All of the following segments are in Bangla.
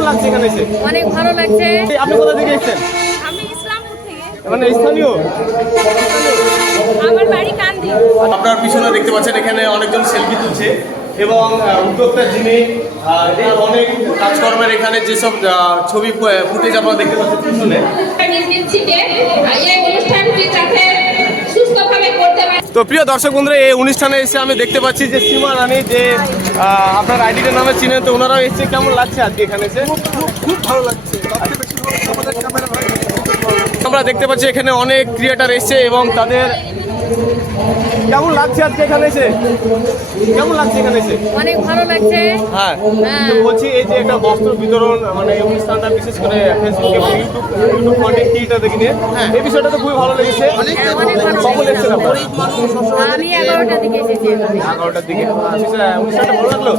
কেমন লাগছে এখানে এসে? অনেক ভালো লাগছে। আপনি কোথা থেকে এসেছেন? আমি ইসলামপুর থেকে। মানে স্থানীয়? আমার বাড়ি কান্দি। আপনার পিছনে দেখতে পাচ্ছেন এখানে অনেকজন সেলফি তুলছে এবং উদ্যোক্তা যিনি অনেক কাজকর্মের এখানে যেসব ছবি ফুটেজ আপনারা দেখতে পাচ্ছেন পিছনে। তো প্রিয় দর্শক বন্ধুরা, এই অনুষ্ঠানে এসে আমি দেখতে পাচ্ছি যে সীমা রানী, যে আপনার আইডিটার নামে চিনেন, তো ওনারাও এসছে। কেমন লাগছে আজকে এখানে এসে? খুব ভালো লাগছে। আমরা দেখতে পাচ্ছি এখানে অনেক ক্রিয়েটার এসছে এবং তাদের কেমন লাগছে আজকে এখানে এসে? কেমন লাগছে এখানে এসে? অনেক ভালো লাগছে। হ্যাঁ, তো বলছি এই যে একটা বস্ত্র বিতরণ, মানে এই অনুষ্ঠানটা বিশেষ করে ফেসবুক এবং ইউটিউব কন্টেন্ট ক্রিয়েটার দেখে নিয়ে এই বিষয়টা তো খুবই ভালো লেগেছে। কখন এসেছেন আপনারা? আমি 11টার দিকে এসেছি। 11টার দিকে। অনুষ্ঠানটা ভালো লাগলো?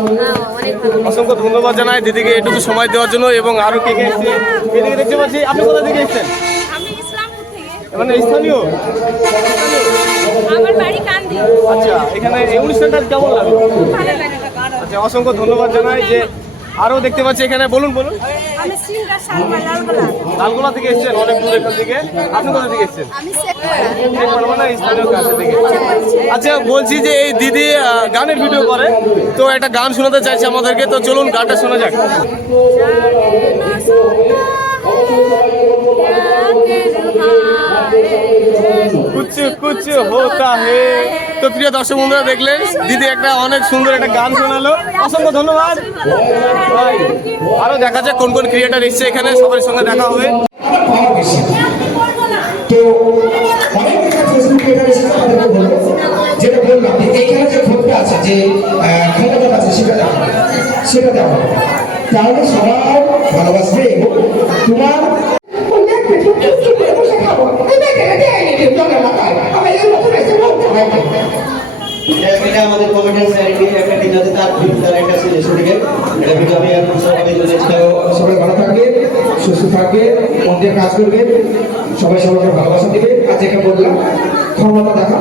অনেক ভালো। অসংখ্য ধন্যবাদ জানাই দিদিকে এটুকু সময় দেওয়ার জন্য। এবং আরো কে কে এসছে এদিকে দেখতে পাচ্ছি। আপনি কোথা থেকে এসেছেন? আমি ইসলামপুর থেকে। মানে স্থানীয়? আমার বাড়ি কান্দি। আচ্ছা, এখানে এই অনুষ্ঠানটা কেমন লাগলো? ভালো লাগে। আচ্ছা, অসংখ্য ধন্যবাদ জানাই। যে আরো দেখতে পাচ্ছি এখানে, বলুন বলুন। আমি সিংড়া সালমা লালগোলা। লালগোলা থেকে এসেছেন, অনেক দূর এখান থেকে। আপনি কোথা থেকে এসেছেন? আমি শেখপাড়া। মানে স্থানীয় কাছে থেকে। আচ্ছা, বলছি যে এই দিদি গানের ভিডিও করে, তো একটা গান শোনাতে চাইছে আমাদেরকে, তো চলুন গানটা শোনা যাক। কুছ কুছ হোতা হে। তো প্রিয় দর্শক বন্ধুরা, দেখলেন দিদি একটা অনেক সুন্দর একটা গান শোনালো। অসংখ্য ধন্যবাদ। আরো দেখা যাক কোন কোন ক্রিয়েটার এসছে এখানে, সবার সঙ্গে দেখা হবে। তো অনেক ফেসবুক ক্রিয়েটার এসে আমাদেরকে বলবো, যেটা বললাম এইখানে যে ক্ষোভটা আছে, যে ক্ষমতা আছে, সেটা দেওয়া তাহলে সবাই ভালোবাসবে। এবং তোমার এটা আমাদের কমিটির স্যারকে একটা দিনাতে তার একটা সিলেকশন থেকে এটা ভিডিও আমি এখন সবাই জন্য সবাই ভালো থাকবে, সুস্থ থাকবে, মন দিয়ে কাজ করবে, সবাই সবাইকে ভালোবাসা দেবে। আর যেটা বললাম ক্ষমতা দেখা,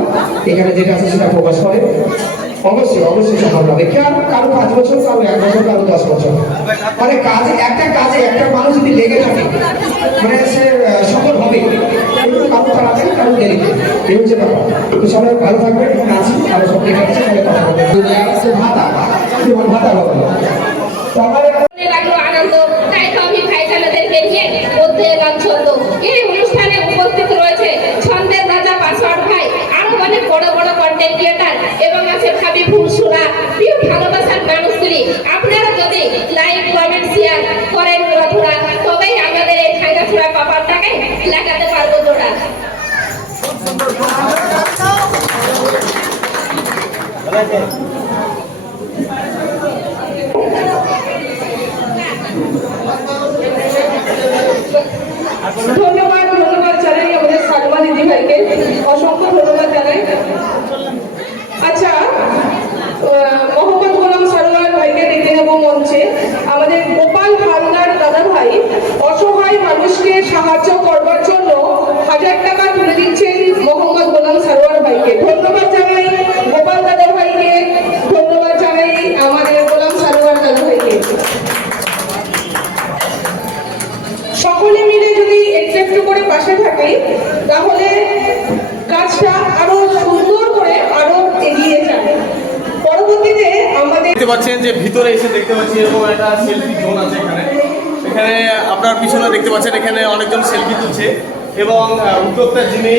এখানে যেটা আছে সেটা প্রকাশ করে। অবশ্যই অবশ্যই সম্ভব হবে। কারো 5 বছর, কারো 1 বছর, কারো 10 বছর, মানে কাজে একটা মানুষ যদি লেগে থাকে মানে সে সফল হবে। কিন্তু কারো তাড়াতাড়ি, কারো দেরিতে, এই হচ্ছে ব্যাপার। তো সবাই ভালো থাকবে। আছি আরো সব ঠিক আছে, সবাই কথা বলবে। ভাতা ভাতা হবে তো আমার আনন্দ, তাই তো আমি ভাইজানদেরকে নিয়ে বলতে এলাম ছন্দ। এই অনুষ্ঠানে উপস্থিত রয়েছে ছন্দের রাজা পাসওয়ার্ড ভাই, আরো অনেক বড় বড় কন্টেন্ট ক্রিয়েটার এবং আছে ভাবি ফুলসুরা, প্রিয় ভালোবাসার মানুষগুলি। আপনারা যদি লাইক কমেন্ট শেয়ার করেন বন্ধুরা, তবেই আমাদের এই খাইগাছড়া পাপারটাকে লাগাতে পারবো জোড়া। ধন্যবাদ জানাই আমাদের সালমা দিদি ভাইকে, অসংখ্য ধন্যবাদ জানাই। আচ্ছা, মোহাম্মদ গোলাম সারোয়ার ভাইকে ডেকে নেব মঞ্চে। আমাদের গোপাল হালদার দাদা ভাই অসহায় মানুষকে সাহায্য করবার জন্য 1000 টাকা তুলে দিচ্ছেন মোহাম্মদ গোলাম সারোয়ার ভাইকে। ধন্যবাদ জানাই গোপাল দাদা ভাইকে, ধন্যবাদ জানাই আমাদের গোলাম সারোয়ার দাদা ভাইকে। সকলে মিলে যদি একটু করে পাশে থাকে তাহলে কাজটা আরো সুন্দর করে আরো এগিয়ে যাবে। পরবর্তীতে আমাদের দেখতে পাচ্ছেন যে ভিতরে এসে দেখতে পাচ্ছি এরকম একটা সেলফি জোন আছে এখানে। এখানে আপনার পিছনে দেখতে পাচ্ছেন এখানে অনেকজন সেলফি তুলছে এবং উদ্যোক্তা যিনি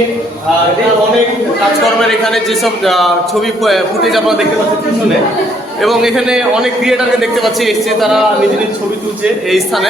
অনেক কাজকর্মের এখানে যেসব ছবি ফুটেজ আপনারা দেখতে পাচ্ছেন পিছনে, এবং এখানে অনেক ক্রিয়েটারকে দেখতে পাচ্ছি এসছে, তারা নিজ নিজ ছবি তুলছে এই স্থানে।